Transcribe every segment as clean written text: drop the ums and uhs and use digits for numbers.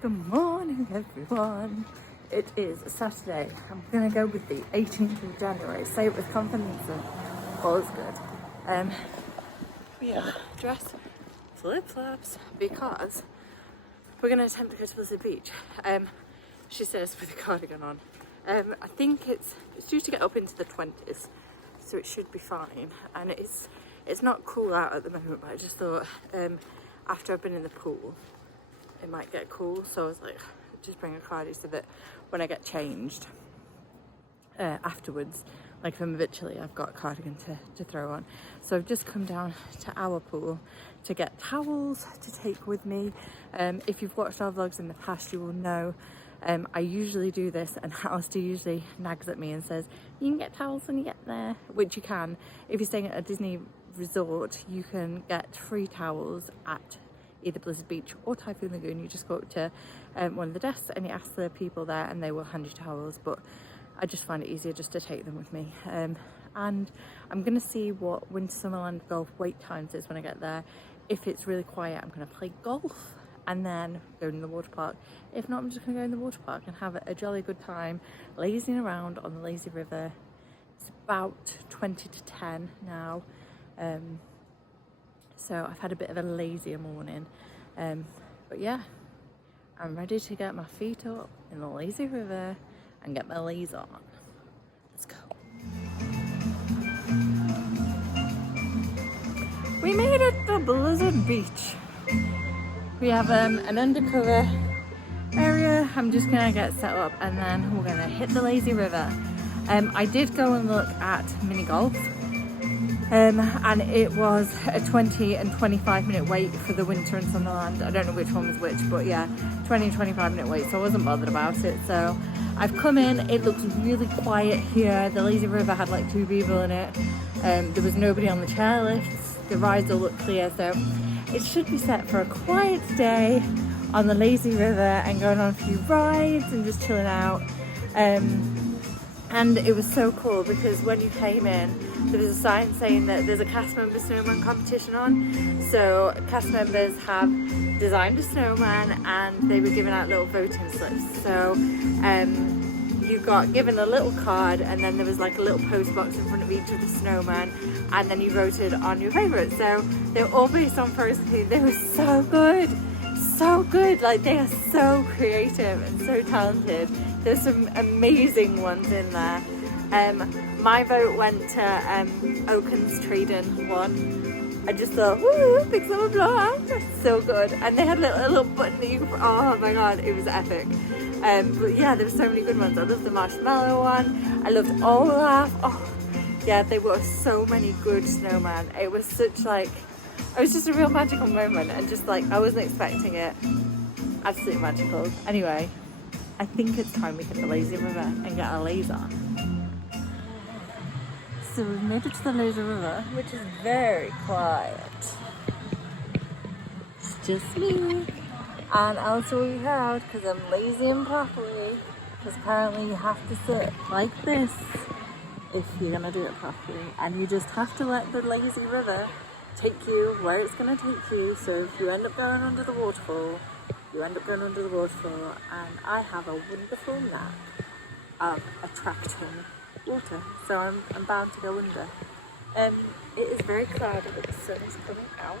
Good morning, everyone. It is Saturday. I'm gonna go with the 18th of January. Say it with confidence and all is good. Yeah, dress, flip-flops, because we're gonna attempt to go to Blizzard Beach. She says with a cardigan on. I think it's due to get up into the 20s, so it should be fine. And it's not cool out at the moment, but I just thought after I've been in the pool, it might get cool, so I was like, just bring a cardi so that when I get changed afterwards, like if I'm a bit chilly, I've got a cardigan to throw on. So I've just come down to our pool to get towels to take with me. If you've watched our vlogs in the past, you will know I usually do this, and Alistair usually nags at me and says, you can get towels when you get there, which you can. If you're staying at a Disney resort, you can get free towels at either Blizzard Beach or Typhoon Lagoon. You just go up to one of the desks and you ask the people there and they will hand you towels, but I just find it easier just to take them with me. And I'm going to see what Winter Summerland golf wait times is when I get there. If it's really quiet, I'm going to play golf and then go in the water park. If not, I'm just going to go in the water park and have a jolly good time lazing around on the lazy river. It's about 20 to 10 now. So I've had a bit of a lazier morning, but yeah, I'm ready to get my feet up in the lazy river and get my lays on. Let's go. We made it to Blizzard Beach. We have an undercover area. I'm just gonna get set up and then we're gonna hit the lazy river. I did go and look at mini golf. And it was a 20 and 25 minute wait for the Winter and Summerland. I don't know which one was which, but yeah, 20 and 25 minute wait, so I wasn't bothered about it. So I've come in, it looks really quiet here. The lazy river had like 2 people in it. There was nobody on the chairlifts. The rides all look clear, so it should be set for a quiet day on the lazy river and going on a few rides and just chilling out. And it was so cool because when you came in, there was a sign saying that there's a cast member snowman competition on. So cast members have designed a snowman and they were giving out little voting slips. So you got given a little card and then there was like a little post box in front of each of the snowmen, and then you voted on your favourite. So they're all based on Frozen theme. They were so good. So good. Like, they are so creative and so talented. There's some amazing ones in there. My vote went to Oaken's Trading one. I just thought, woo, big summer blowout. So good. And they had a little button that you could, oh my god, it was epic. But yeah, there were so many good ones. I loved the marshmallow one. I loved Olaf. Oh yeah, there were so many good snowmen. It was such like, it was just a real magical moment, and just like, I wasn't expecting it. Absolutely magical. Anyway, I think it's time we hit the lazy river and get our lays on. So we've made it to the lazy river, which is very quiet. It's just me and Alistair will be proud because I'm lazy and properly, because apparently you have to sit like this if you're gonna do it properly, and you just have to let the lazy river take you where it's going to take you. So if you end up going under the waterfall, you end up going under the waterfall, and I have a wonderful knack of attracting water, so I'm bound to go under. It is very cloudy, but the sun is coming out.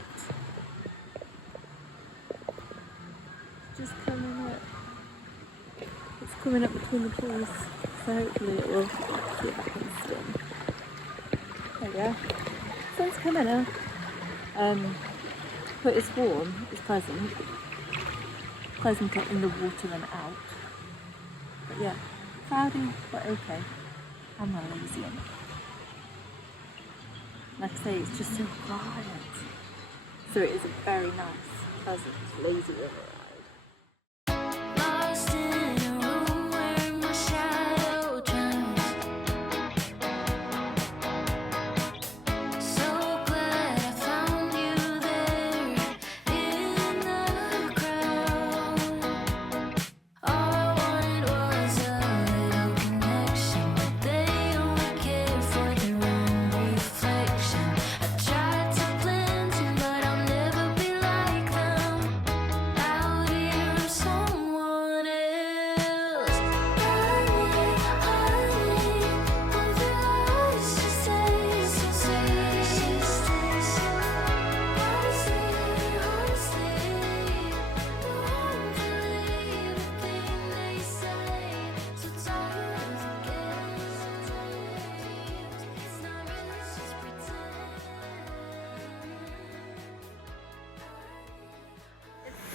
It's just coming up. It's coming up between the trees, so hopefully it will see if I can swim. There we go. Sun's coming up. But it's warm, it's pleasant. Pleasanter in the water than out. But yeah, cloudy, but okay. I'm not lazy. Like I say, it's just so quiet. So it is a very nice, pleasant, lazy river ride.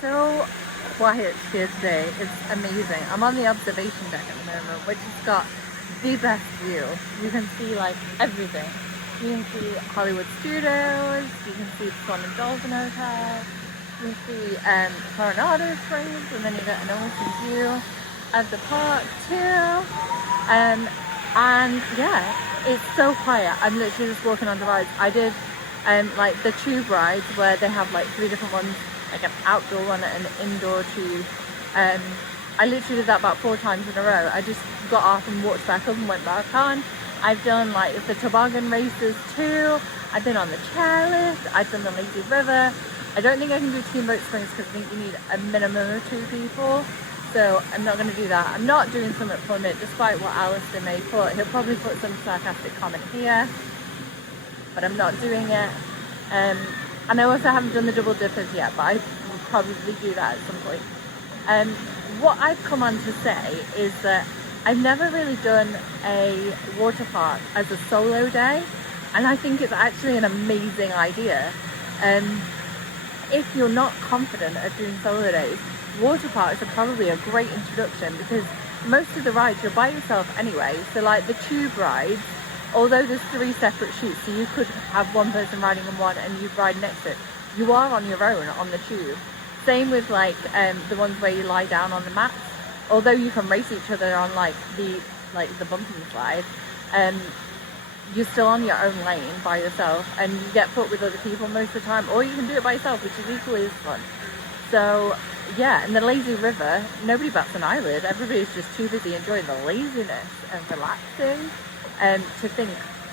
so quiet here today. It's amazing. I'm on the observation deck at the moment, which has got the best view. You can see like everything. You can see Hollywood Studios, you can see the Swan and Dolphin Hotel, you can see Coronado Springs, and then you get an awesome view of the park too. And yeah, it's so quiet. I'm literally just walking on the rides. I did like the tube rides where they have like 3 different ones, like an outdoor one and an indoor tube. I literally did that about 4 times in a row. I just got off and walked back up and went back on. I've done like the toboggan races too. I've been on the chairlift. I've done the lazy river. I don't think I can do Steamboat Springs because I think you need a minimum of 2 people. So I'm not going to do that. I'm not doing Summit Plummet, despite what Alistair may put. He'll probably put some sarcastic comment here, but I'm not doing it. I know if I haven't done the double dippers yet, but I will probably do that at some point. What I've come on to say is that I've never really done a water park as a solo day, and I think it's actually an amazing idea. If you're not confident at doing solo days, water parks are probably a great introduction, because most of the rides you're by yourself anyway. So like the tube rides, although there's 3 separate chutes, so you could have one person riding on one and you ride next to it, you are on your own on the tube. Same with like the ones where you lie down on the mats. Although you can race each other on like the bumping slide, you're still on your own lane by yourself, and you get put with other people most of the time, or you can do it by yourself, which is equally as fun. So yeah, and the lazy river, nobody bats an eyelid. Everybody's just too busy enjoying the laziness and relaxing to think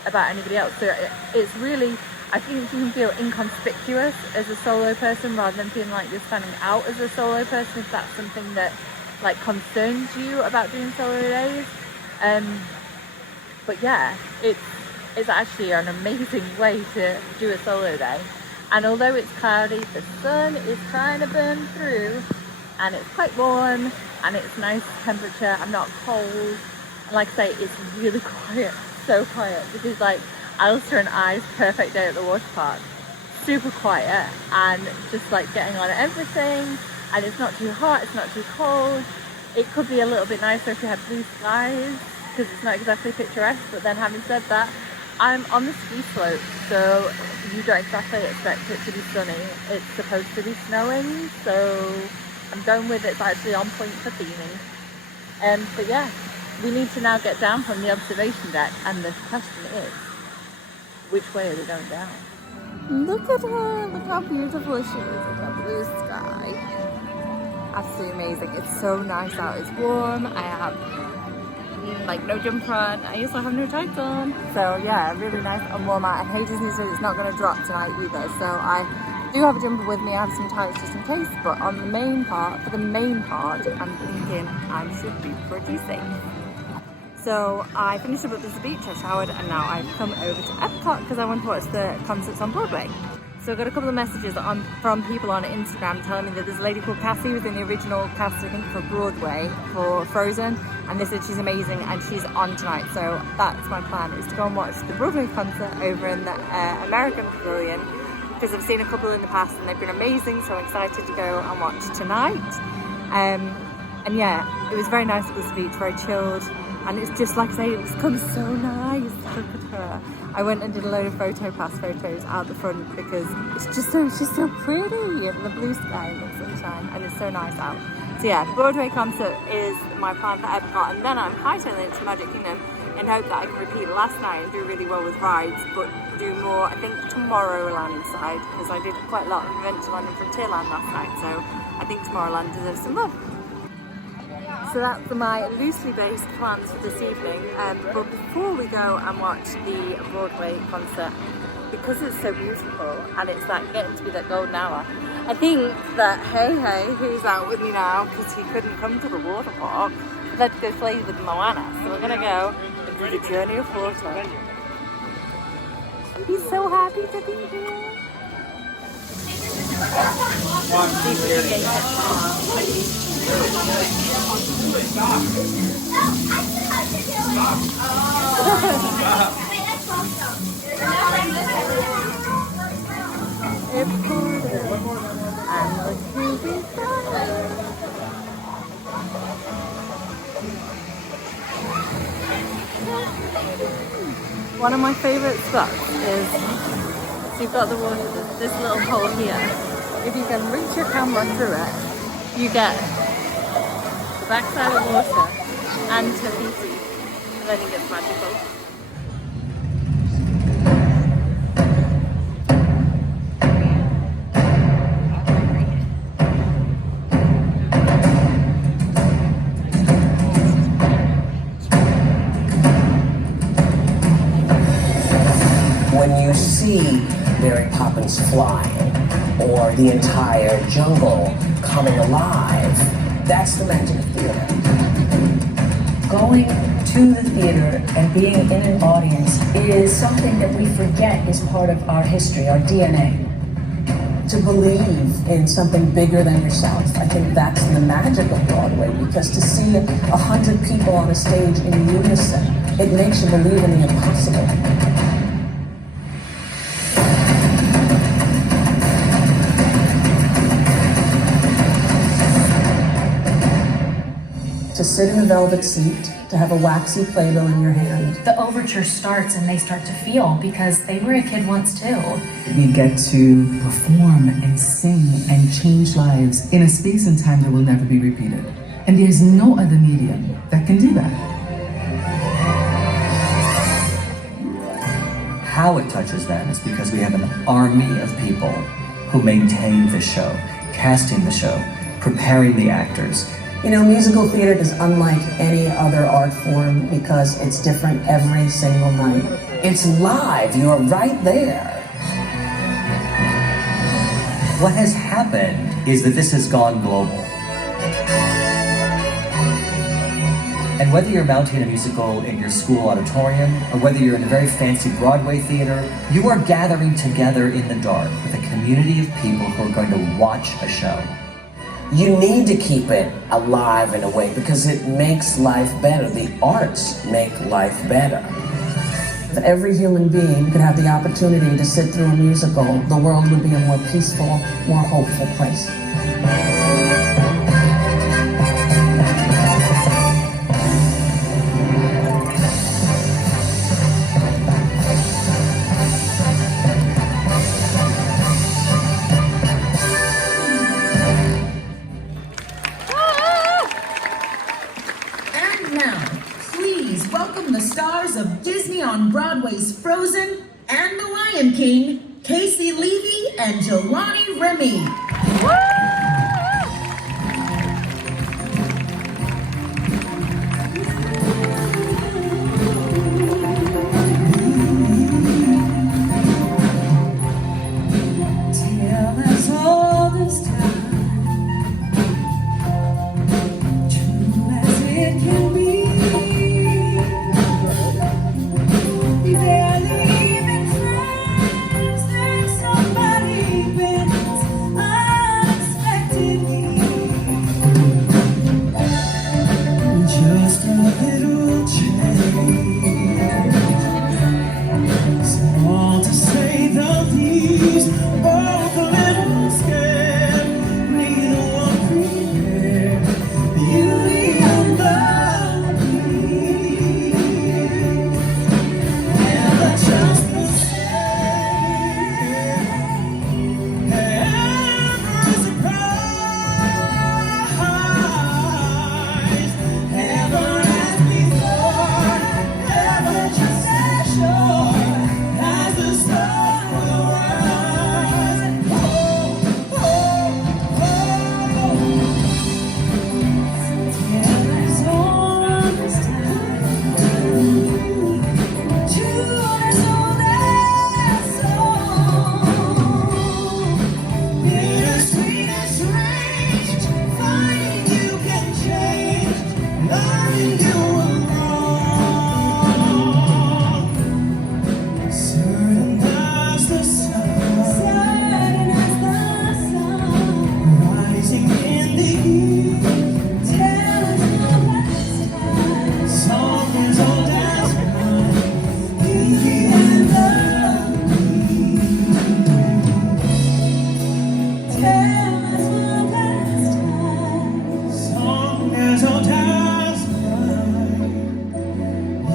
about anybody else. So it's really, I think you can feel inconspicuous as a solo person rather than feeling like you're standing out as a solo person, if that's something that like concerns you about doing solo days. But yeah, it's actually an amazing way to do a solo day. And although it's cloudy, the sun is trying to burn through, and it's quite warm, and it's nice temperature. I'm not cold. And like I say, it's really quiet, so quiet. This is like Alistair and I's perfect day at the water park. Super quiet, and just like getting on everything. And it's not too hot, it's not too cold. It could be a little bit nicer if you had blue skies, because it's not exactly picturesque. But then having said that, I'm on the ski slope, so you don't exactly expect it to be sunny. It's supposed to be snowing, so I'm going with it's actually on point for theming. But yeah, we need to now get down from the observation deck, and the question is, which way are we going down? Look at her, look how beautiful she is in the blue sky. Absolutely amazing. It's so nice out. It's warm. I have like no jumper on. I also have no tights on. So yeah, really nice and warm out. And Hades news it's not going to drop tonight either. So I do have a jumper with me. I have some tights just in case. But on the main part, for the main part, I'm thinking I should be pretty safe. So I finished up at the beach, I showered, and now I've come over to EPCOT because I want to watch the concerts on Broadway. So I got a couple of messages from people on Instagram telling me that there's a lady called Cassie who was in the original cast, I think, for Broadway for Frozen, and they said she's amazing and she's on tonight. So that's my plan, is to go and watch the Broadway concert over in the American Pavilion, because I've seen a couple in the past and they've been amazing, so I'm excited to go and watch tonight. And yeah, it was very nice at the beach, very chilled, and it's just like I say, it's come so nice. Look at her. I went and did a load of pass photos out the front because it's just so, she's so pretty, and the blue sky and the sunshine, and it's so nice out. So yeah, Broadway concert is my plan for EPCOT, and then I'm hightailing to Magic Kingdom in hope that I can repeat last night and do really well with rides, but do more, I think, Tomorrowland side, because I did quite a lot of Adventureland and Frontierland last night, so I think Tomorrowland deserves some love. So that's my loosely based plans for this evening, but before we go and watch the Broadway concert, because it's so beautiful and it's that getting to be that golden hour, I think that Hey, who's out with me now because he couldn't come to the water park, let's go play with Moana. So we're going to go to the Journey of Water. He's so happy to be here. And the movie style. One of my favourite spots is, so you've got the water, this little hole here. If you can reach your camera through it, you get the backside of water and Tahiti. And I think it's magical. When you see Mary Poppins flying, or the entire jungle coming alive, that's the magic of theater. Going to the theater and being in an audience is something that we forget is part of our history, our DNA. To believe in something bigger than yourself, I think that's the magic of Broadway, because to see 100 people on a stage in unison, it makes you believe in the impossible. To sit in a velvet seat, to have a waxy Play-Doh in your hand. The overture starts and they start to feel, because they were a kid once too. We get to perform and sing and change lives in a space and time that will never be repeated. And there's no other medium that can do that. How it touches them is because we have an army of people who maintain the show, casting the show, preparing the actors. You know, musical theater is unlike any other art form because it's different every single night. It's live, you're right there. What has happened is that this has gone global. And whether you're mounting a musical in your school auditorium, or whether you're in a very fancy Broadway theater, you are gathering together in the dark with a community of people who are going to watch a show. You need to keep it alive in a way because it makes life better. The arts make life better. If every human being could have the opportunity to sit through a musical, the world would be a more peaceful, more hopeful place. Of Disney on Broadway's Frozen and The Lion King, Casey Levy and Jelani Remy.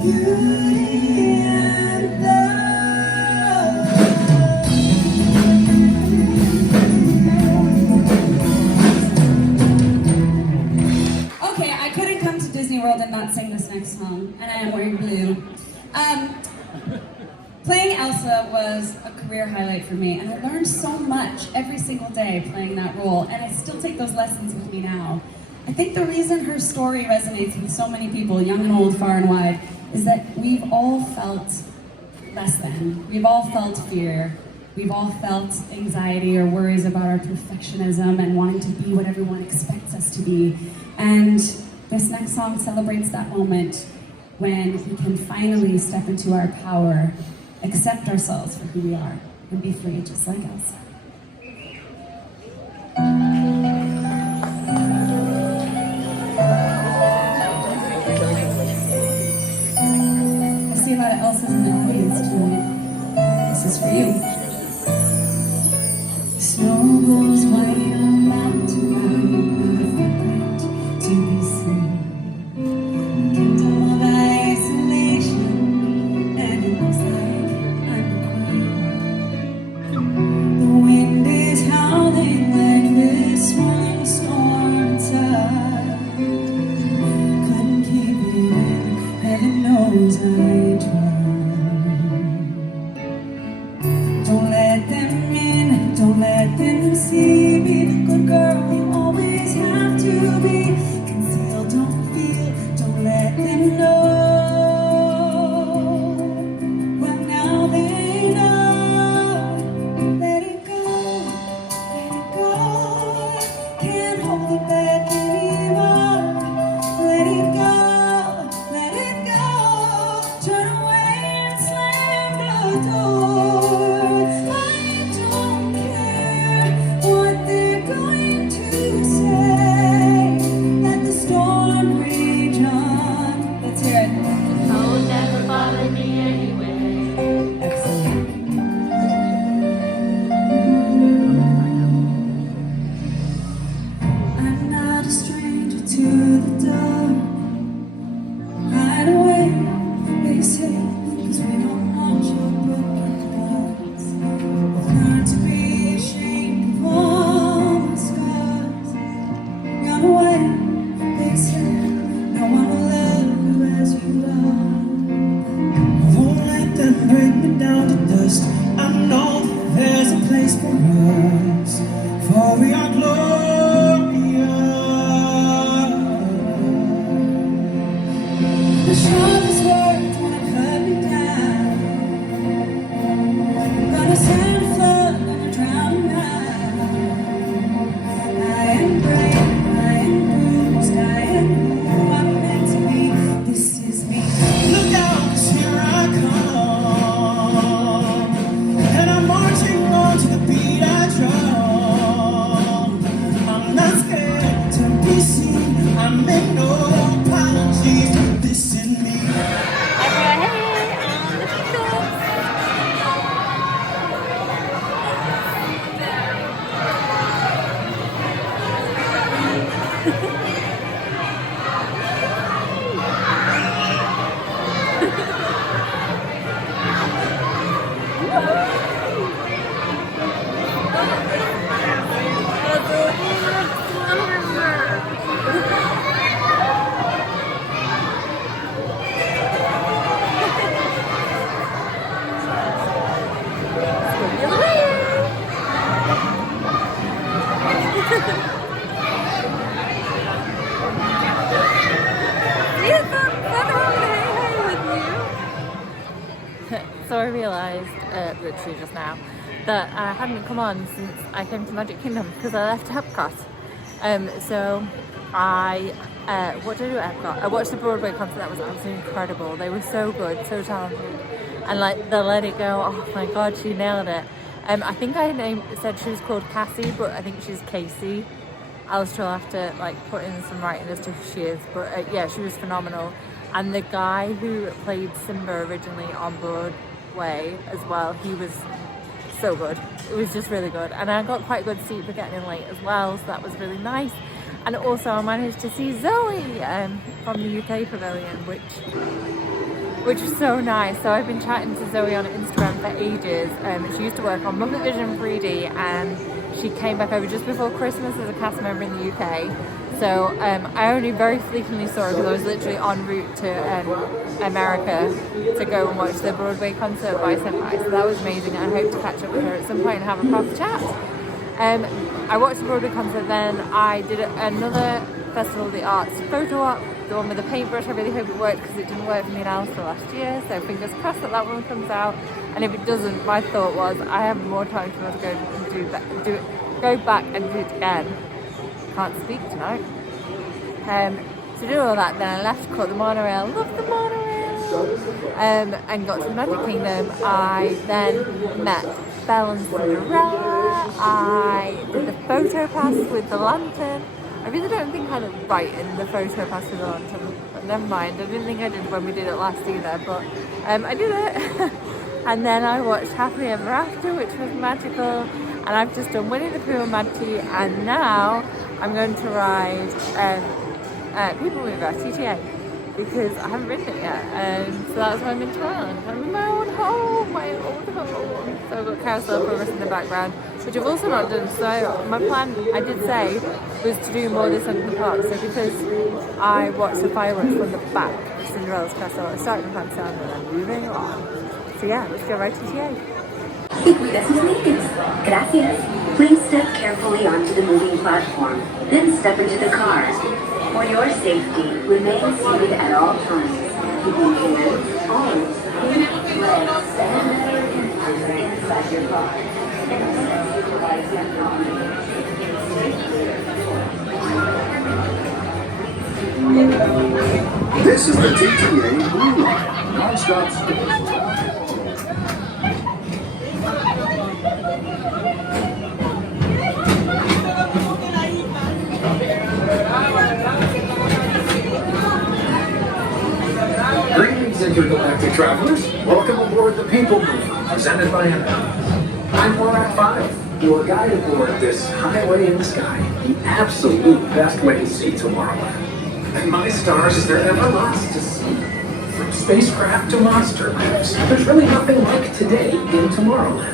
Okay, I couldn't come to Disney World and not sing this next song, and I am wearing blue. Playing Elsa was a career highlight for me, and I learned so much every single day playing that role, and I still take those lessons with me now. I think the reason her story resonates with so many people, young and old, far and wide, is that we've all felt less than. We've all felt fear. We've all felt anxiety or worries about our perfectionism and wanting to be what everyone expects us to be. And this next song celebrates that moment when we can finally step into our power, accept ourselves for who we are, and be free, just like Elsa. I see a lot of Elsas in the audience tonight. This is for you. Snow goes white on mountain mountain, to be seen. Kingdom of isolation, and it looks like I'm the queen. The wind is howling like this one storm inside. Couldn't keep it in, heaven knows I tried. Don't let them in, don't let them see me, the good girl you always have to be. Conceal, don't feel, don't let them know. Well, now they know. Let it go, let it go. Can't hold it back anymore. Let it go, let it go. Turn away and slam the door. I don't care what they're going to say. Let the storm rage on. Let's hear it. Oh, never bother me anyway. Excellent. I'm not a stranger to the dark. Hide away, they say, 'cause we don't want your broken parts. I've learned to be ashamed of all my scars. Run away, they say, no one will love you as you are. I won't let them break me down to dust. I know that there's a place for us, for we are glorious. The sharpest words wanna cut me down. Gonna send a flood, gonna drown me out. I am brave, I am bruised, I am who I'm meant to be. This is me. Look out, 'cause here I come, and I'm marching on to the beat I drum. I'm not scared to be seen, I make no apologies. This is me. Everyone, hey, on the TikTok. So I realised, literally just now, that I hadn't come on since I came to Magic Kingdom because I left EPCOT. So I, what did I do at EPCOT? I watched the Broadway concert. That was absolutely incredible. They were so good, so talented. And like the Let It Go, oh my god, she nailed it. I think I said she was called Cassie, but I think she's Casey. I'll still have to like put in some writing as to who she is, but yeah, she was phenomenal. And the guy who played Simba originally on Broadway as well, he was so good. It was just really good. And I got quite a good seat for getting in late as well, so that was really nice. And also I managed to see Zoe from the UK Pavilion, which which was so nice. So I've been chatting to Zoe on Instagram for ages. She used to work on Muppet Vision 3D, and she came back over just before Christmas as a cast member in the UK. So I only very fleetingly saw her because I was literally en route to America to go and watch the Broadway concert by Senpai. So that was amazing. I hope to catch up with her at some point and have a proper chat. I watched the Broadway concert, then I did another Festival of the Arts photo op, the one with the paintbrush. I really hope it worked because it didn't work for me in Alistair last year, so fingers crossed that that one comes out. And if it doesn't, my thought was I have more time to go and go back and do it again. Can't speak tonight. So did all that, then I left, caught the monorail, loved the monorail, and got to the Magic Kingdom. I then met Belle and Cinderella. I did the photo pass with the lantern. I really don't think I looked right in the photo pass with the lantern, but never mind. I didn't think I did when we did it last either, but I did it. And then I watched Happily Ever After, which was magical, and I've just done Winnie the Pooh and Mad Tea, and now I'm going to ride PeopleMover, TTA, because I haven't ridden it yet, and so that's why I'm in Thailand. I'm in my own home, So I've got Carousel Progress in the background, which I've also not done. So my plan, I did say, was to do more Descent in the Park. So because I watched the fireworks from the back of Cinderella's Castle, I started from sound and I'm moving on. So yeah, let's go ride TTA. Gracias. Please step carefully onto the moving platform, then step into the car. For your safety, remain seated at all times. Keeping hands, arms, feet, legs, and inside your car. This is the TTA Blue Line, non-stop space. Greetings, intergalactic travelers. Welcome aboard the PeopleMover, presented by Roundup. I'm Borat 5, your guide aboard this highway in the sky, the absolute best way to see Tomorrowland. And my stars, is there ever lots to see? From spacecraft to monster labs, there's really nothing like today in Tomorrowland.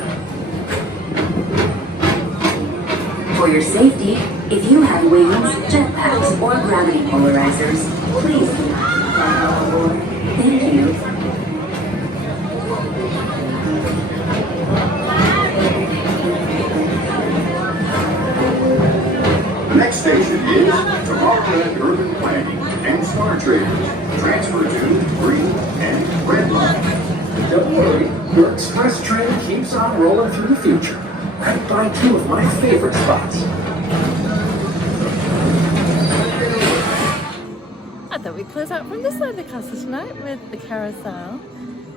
For your safety, if you have wings, jetpacks, or gravity polarizers, please do not fly aboard. Thank you. The next station is Tomorrowland Urban Planning and Smart Traders. Transfer to green and red line. Don't worry, your express train keeps on rolling through the future, right by two of my favorite spots. I thought we'd close out from this side of the castle tonight with the carousel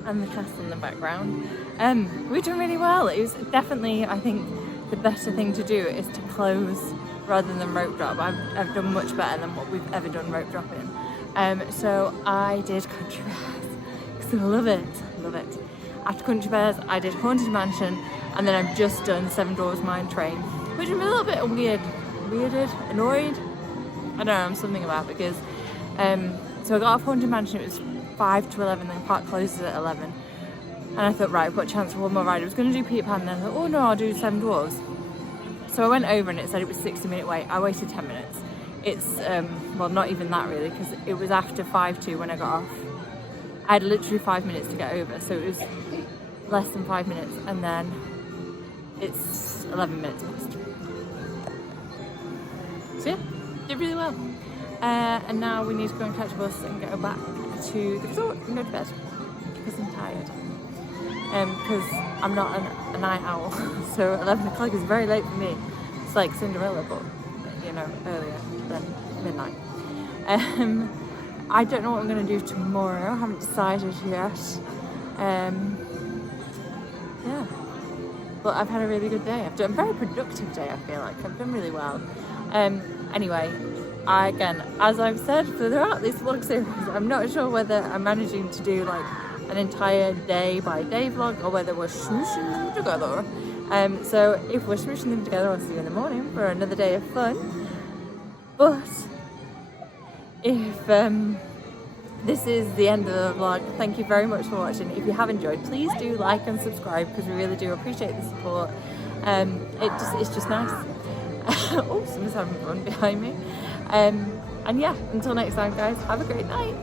and the castle in the background. We've done really well. It was definitely, I think, the better thing to do is to close rather than rope drop. I've done much better than what we've ever done rope dropping. So I did Country Bears because I love it. After Country Bears, I did Haunted Mansion, and then I've just done Seven Dwarfs Mine Train, which I'm a little bit weirded, annoyed. I don't know, something about because so I got off Haunted Mansion, it was 5 to 11, then park closes at 11. And I thought, right, I've got a chance for one more ride. I was going to do Peter Pan, and then I thought, oh no, I'll do Seven Dwarfs. So I went over and it said it was 60-minute wait. I waited 10 minutes. It's, well, not even that really, because it was after 5 when I got off. I had literally 5 minutes to get over, so it was less than 5 minutes, and then it's 11 minutes past. So yeah, did really well. And now we need to go and catch a bus and go back to the resort and go to bed because I'm tired. Because I'm not a night owl, so 11 o'clock is very late for me. It's like Cinderella, but you know, earlier than midnight. I don't know what I'm going to do tomorrow. I haven't decided yet. Yeah, but I've had a really good day. I've done a very productive day. I feel like I've done really well. Anyway, again, as I've said throughout this vlog series, I'm not sure whether I'm managing to do like an entire day by day vlog or whether we're smooshing them together. So if we're smooshing them together, I'll see you in the morning for another day of fun. But if this is the end of the vlog. Thank you very much for watching. If you have enjoyed, please do like and subscribe because we really do appreciate the support. It's just nice. Oh, someone's having fun behind me. And yeah, until next time guys, have a great night.